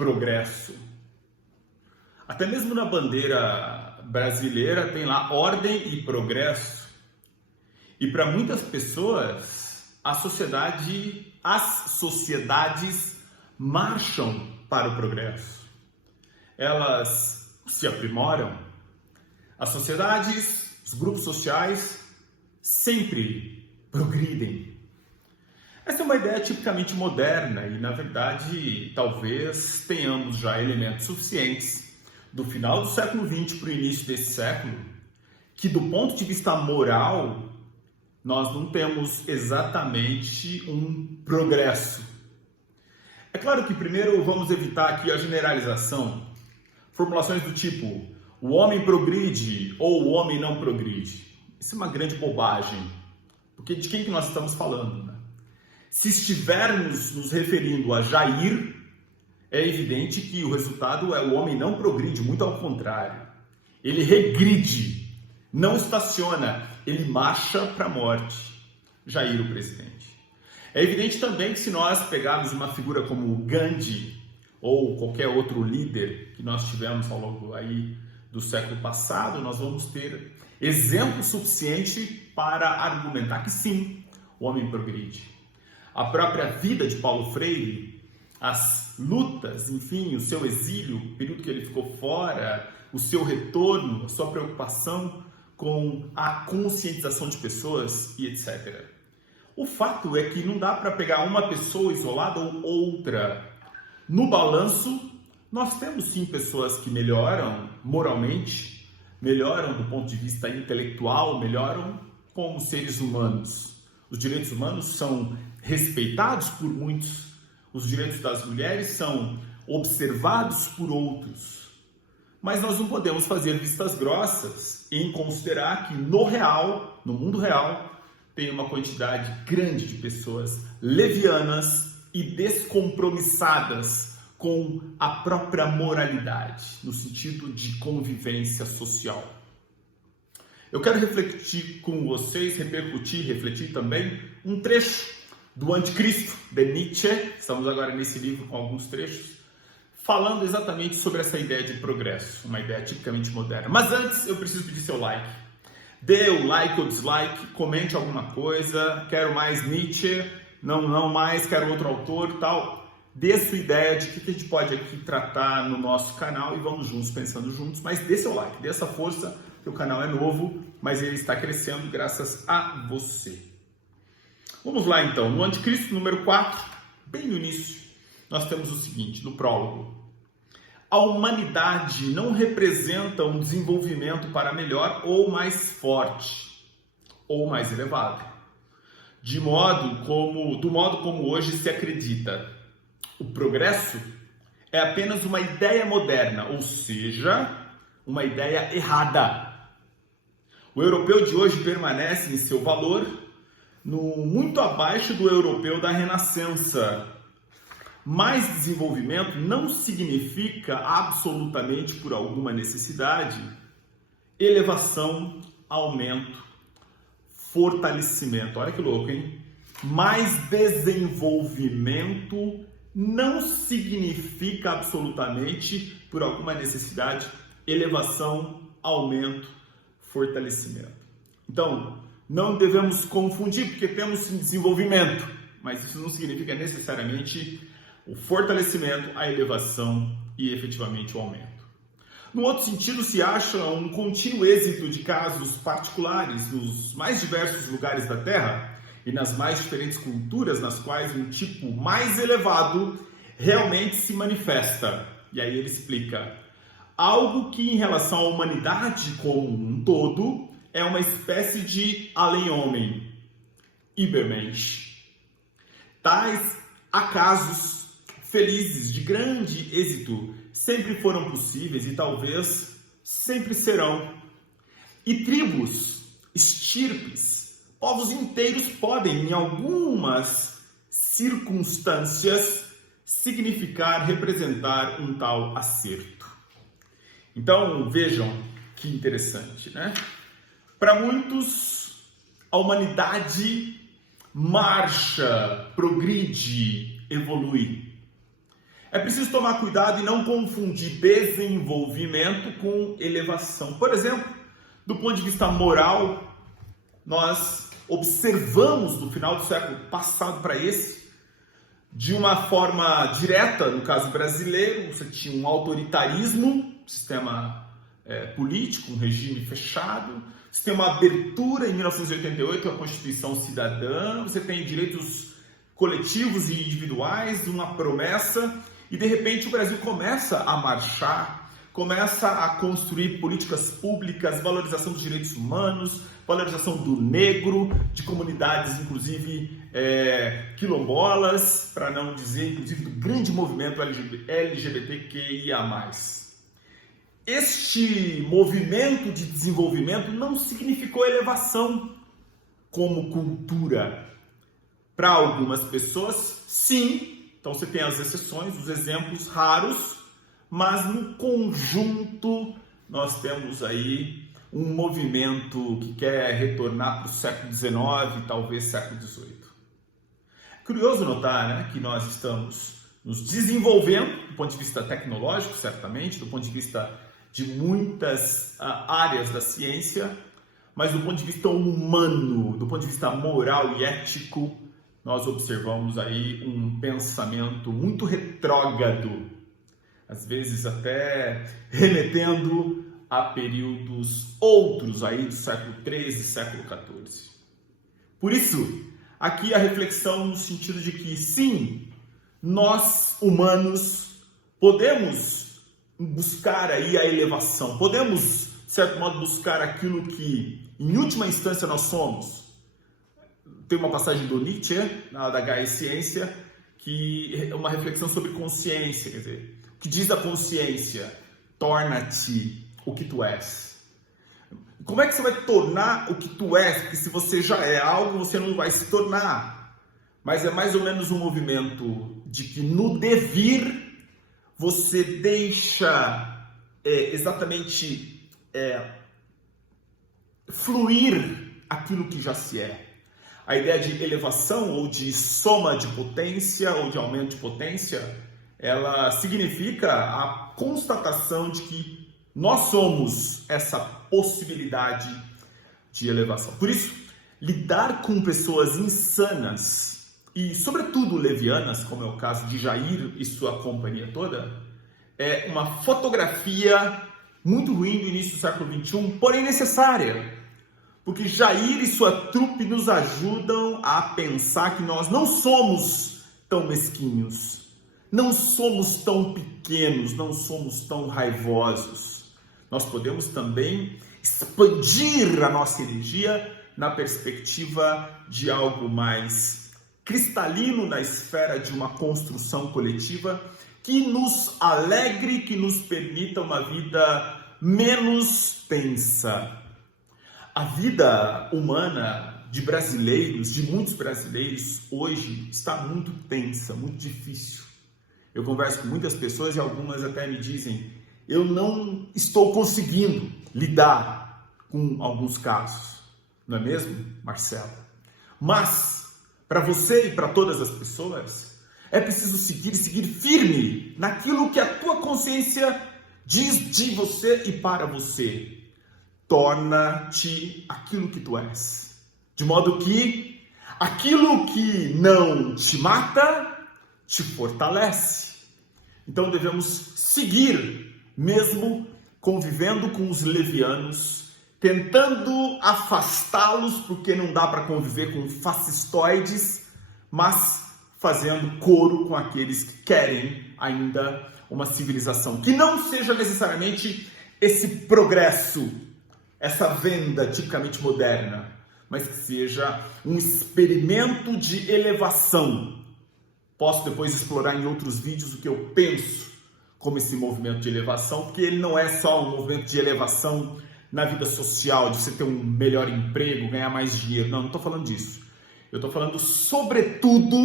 progresso. Até mesmo na bandeira brasileira tem lá ordem e progresso. E para muitas pessoas, as sociedades marcham para o progresso. Elas se aprimoram. As sociedades, os grupos sociais sempre progridem. Essa é uma ideia tipicamente moderna e, na verdade, talvez tenhamos já elementos suficientes do final do século XX para o início desse século, que do ponto de vista moral, nós não temos exatamente um progresso. É claro que primeiro vamos evitar aqui a generalização, formulações do tipo, o homem progride ou o homem não progride. Isso é uma grande bobagem, porque de quem que nós estamos falando, né? Se estivermos nos referindo a Jair, é evidente que o resultado é o homem não progride, muito ao contrário. Ele regride, não estaciona, ele marcha para a morte. Jair, o presidente. É evidente também que se nós pegarmos uma figura como Gandhi ou qualquer outro líder que nós tivemos ao longo aí do século passado, nós vamos ter exemplo suficiente para argumentar que sim, o homem progride. A própria vida de Paulo Freire, as lutas, enfim, o seu exílio, o período que ele ficou fora, o seu retorno, a sua preocupação com a conscientização de pessoas e etc. O fato é que não dá para pegar uma pessoa isolada ou outra. No balanço, nós temos sim pessoas que melhoram moralmente, melhoram do ponto de vista intelectual, melhoram como seres humanos. Os direitos humanos são respeitados por muitos, os direitos das mulheres são observados por outros. Mas nós não podemos fazer vistas grossas em considerar que no mundo real, tem uma quantidade grande de pessoas levianas e descompromissadas com a própria moralidade, no sentido de convivência social. Eu quero refletir com vocês, refletir também um trecho do Anticristo, de Nietzsche. Estamos agora nesse livro com alguns trechos, falando exatamente sobre essa ideia de progresso, uma ideia tipicamente moderna. Mas antes, eu preciso pedir seu like. Dê o like ou dislike, comente alguma coisa, quero mais Nietzsche, não mais, quero outro autor, tal. Dê a sua ideia de que a gente pode aqui tratar no nosso canal e vamos juntos, pensando juntos, mas dê seu like, dê essa força, que o canal é novo, mas ele está crescendo graças a você. Vamos lá então, no Anticristo número 4, bem no início, nós temos o seguinte, no prólogo. A humanidade não representa um desenvolvimento para melhor ou mais forte, ou mais elevado, do modo como hoje se acredita. O progresso é apenas uma ideia moderna, ou seja, uma ideia errada. O europeu de hoje permanece em seu valor muito abaixo do europeu da Renascença. Mais desenvolvimento não significa absolutamente, por alguma necessidade, elevação, aumento, fortalecimento. Olha que louco, hein? Mais desenvolvimento não significa absolutamente, por alguma necessidade, elevação, aumento, fortalecimento. Então, não devemos confundir, porque temos sim desenvolvimento, mas isso não significa necessariamente o fortalecimento, a elevação e efetivamente o aumento. No outro sentido, se acha um contínuo êxito de casos particulares nos mais diversos lugares da Terra e nas mais diferentes culturas nas quais um tipo mais elevado realmente se manifesta. E aí ele explica algo que em relação à humanidade como um todo é uma espécie de além-homem, Übermensch. Tais acasos felizes de grande êxito sempre foram possíveis e talvez sempre serão. E tribos, estirpes, povos inteiros podem, em algumas circunstâncias, representar um tal acerto. Então, vejam que interessante, né? Para muitos, a humanidade marcha, progride, evolui. É preciso tomar cuidado e não confundir desenvolvimento com elevação. Por exemplo, do ponto de vista moral, nós observamos no final do século passado para esse, de uma forma direta, no caso brasileiro, você tinha um autoritarismo, sistema político, um regime fechado, você tem uma abertura em 1988, a Constituição Cidadã, você tem direitos coletivos e individuais, uma promessa, e de repente o Brasil começa a marchar, começa a construir políticas públicas, valorização dos direitos humanos, valorização do negro, de comunidades, inclusive quilombolas, para não dizer, inclusive, do grande movimento LGBTQIA+. Este movimento de desenvolvimento não significou elevação como cultura. Para algumas pessoas, sim. Então você tem as exceções, os exemplos raros, mas no conjunto nós temos aí um movimento que quer retornar para o século XIX, talvez século XVIII. Curioso notar, né, que nós estamos nos desenvolvendo do ponto de vista tecnológico, certamente, do ponto de vista de muitas áreas da ciência, mas do ponto de vista humano, do ponto de vista moral e ético, nós observamos aí um pensamento muito retrógrado, às vezes até remetendo a períodos outros aí do século XIII e século XIV. Por isso, aqui a reflexão no sentido de que sim, nós humanos podemos buscar aí a elevação, podemos, de certo modo, buscar aquilo que em última instância nós somos. Tem uma passagem do Nietzsche, da Gaia e Ciência, que é uma reflexão sobre consciência, quer dizer, o que diz a consciência? Torna-te o que tu és. Como é que você vai tornar o que tu és? Porque se você já é algo, você não vai se tornar. Mas é mais ou menos um movimento de que no devir você deixa exatamente fluir aquilo que já se é. A ideia de elevação ou de soma de potência ou de aumento de potência, ela significa a constatação de que nós somos essa possibilidade de elevação. Por isso, lidar com pessoas insanas e, sobretudo, levianas, como é o caso de Jair e sua companhia toda, é uma fotografia muito ruim do início do século XXI, porém necessária. Porque Jair e sua trupe nos ajudam a pensar que nós não somos tão mesquinhos, não somos tão pequenos, não somos tão raivosos. Nós podemos também expandir a nossa energia na perspectiva de algo mais cristalino na esfera de uma construção coletiva que nos alegre, que nos permita uma vida menos tensa. A vida humana de brasileiros, de muitos brasileiros, hoje está muito tensa, muito difícil. Eu converso com muitas pessoas e algumas até me dizem: eu não estou conseguindo lidar com alguns casos. Não é mesmo, Marcelo? Mas, para você e para todas as pessoas, é preciso seguir firme naquilo que a tua consciência diz de você e para você. Torna-te aquilo que tu és. De modo que aquilo que não te mata, te fortalece. Então devemos seguir, mesmo convivendo com os levianos, tentando afastá-los, porque não dá para conviver com fascistoides, mas fazendo coro com aqueles que querem ainda uma civilização que não seja necessariamente esse progresso, essa venda tipicamente moderna, mas que seja um experimento de elevação. Posso depois explorar em outros vídeos o que eu penso como esse movimento de elevação, porque ele não é só um movimento de elevação na vida social, de você ter um melhor emprego, ganhar mais dinheiro. Não estou falando disso. Eu estou falando, sobretudo,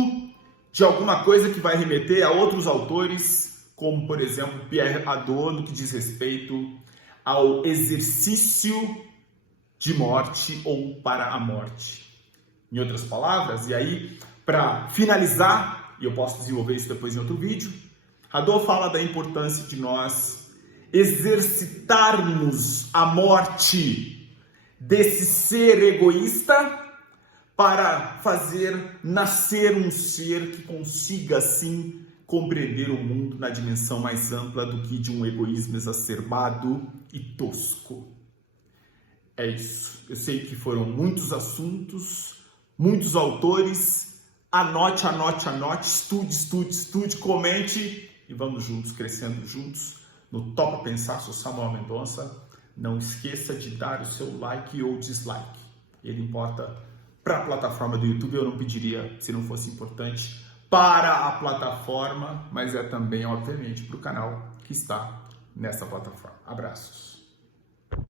de alguma coisa que vai remeter a outros autores, como, por exemplo, Pierre Hadot, no que diz respeito ao exercício de morte ou para a morte. Em outras palavras, e aí, para finalizar, e eu posso desenvolver isso depois em outro vídeo, Hadot fala da importância de nós exercitarmos a morte desse ser egoísta para fazer nascer um ser que consiga, assim, compreender o mundo na dimensão mais ampla do que de um egoísmo exacerbado e tosco. É isso. Eu sei que foram muitos assuntos, muitos autores. Anote, estude, comente e vamos juntos, crescendo juntos. No Topa Pensar, sou Samuel Mendonça. Não esqueça de dar o seu like ou dislike. Ele importa para a plataforma do YouTube, eu não pediria se não fosse importante para a plataforma, mas é também, obviamente, para o canal que está nessa plataforma. Abraços.